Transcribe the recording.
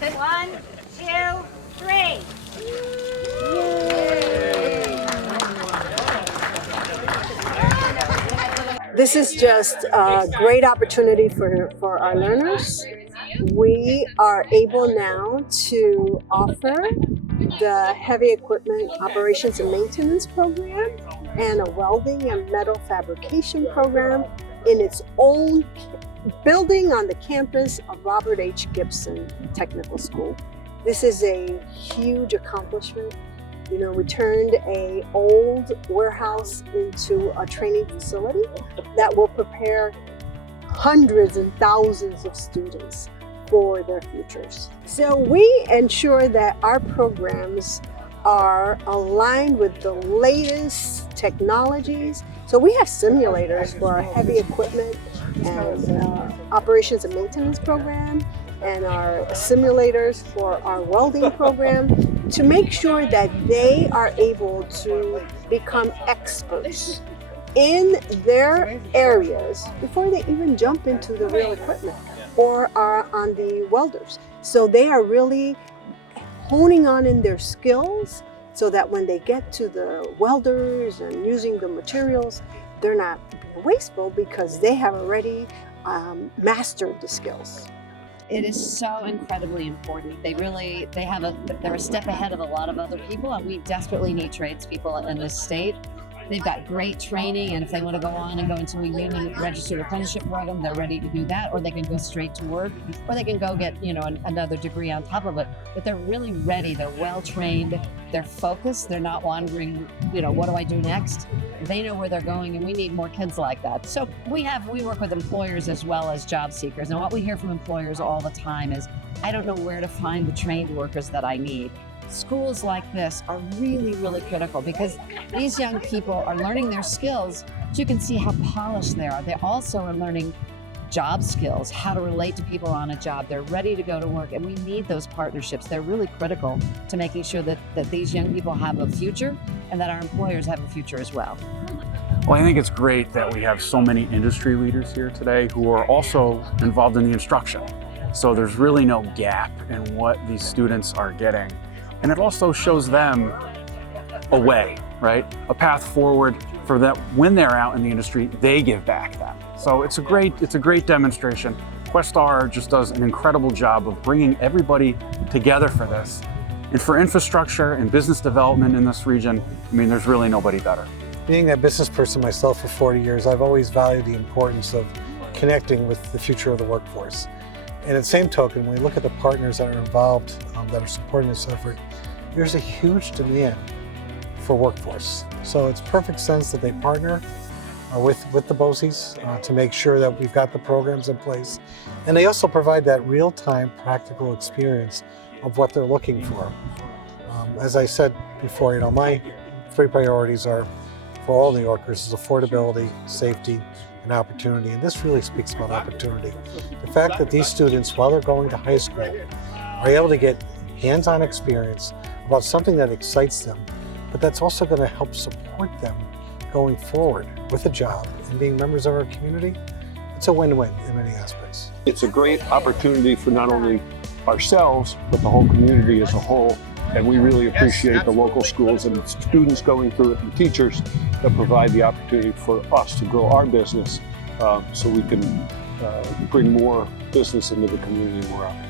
1, 2, 3. This is just a great opportunity for our learners. We are able now to offer the heavy equipment operations and maintenance program and a welding and metal fabrication program in its own building on the campus of Robert H. Gibson Technical School. This is a huge accomplishment. You know, we turned an old warehouse into a training facility that will prepare hundreds and thousands of students for their futures. So we ensure that our programs are aligned with the latest technologies. So we have simulators for our heavy equipment and operations and maintenance program, and our simulators for our welding program, to make sure that they are able to become experts in their areas before they even jump into the real equipment or are on the welders. So they are really honing on in their skills so that when they get to the welders and using the materials, they're not being wasteful because they have already mastered the skills. It is so incredibly important. They're a step ahead of a lot of other people, and we desperately need tradespeople in this state. They've got great training, and if they want to go on and go into a union registered apprenticeship program, they're ready to do that, or they can go straight to work, or they can go get, another degree on top of it. But they're really ready. They're well trained. They're focused. They're not wondering, what do I do next? They know where they're going, and we need more kids like that. So we work with employers as well as job seekers. And what we hear from employers all the time is, I don't know where to find the trained workers that I need. Schools like this are really, really critical because these young people are learning their skills, but you can see how polished they are. They also are learning job skills, how to relate to people on a job. They're ready to go to work, and we need those partnerships. They're really critical to making sure that these young people have a future and that our employers have a future as well. Well, I think it's great that we have so many industry leaders here today who are also involved in the instruction. So there's really no gap in what these students are getting. And it also shows them a way, right? A path forward for them when they're out in the industry, they give back then. So it's a great demonstration. Questar just does an incredible job of bringing everybody together for this. And for infrastructure and business development in this region, there's really nobody better. Being a business person myself for 40 years, I've always valued the importance of connecting with the future of the workforce. And at the same token, when we look at the partners that are involved, that are supporting this effort, there's a huge demand for workforce. So it's perfect sense that they partner with the BOCES to make sure that we've got the programs in place. And they also provide that real-time practical experience of what they're looking for. As I said before, my 3 priorities are for all New Yorkers is affordability, safety, and opportunity. And this really speaks about opportunity. The fact that these students, while they're going to high school, are able to get hands-on experience about something that excites them, but that's also going to help support them going forward with a job and being members of our community. It's a win-win in many aspects. It's a great opportunity for not only ourselves, but the whole community as a whole. And we really appreciate the local schools and the students going through it and teachers that provide the opportunity for us to grow our business so we can bring more business into the community and more opportunities.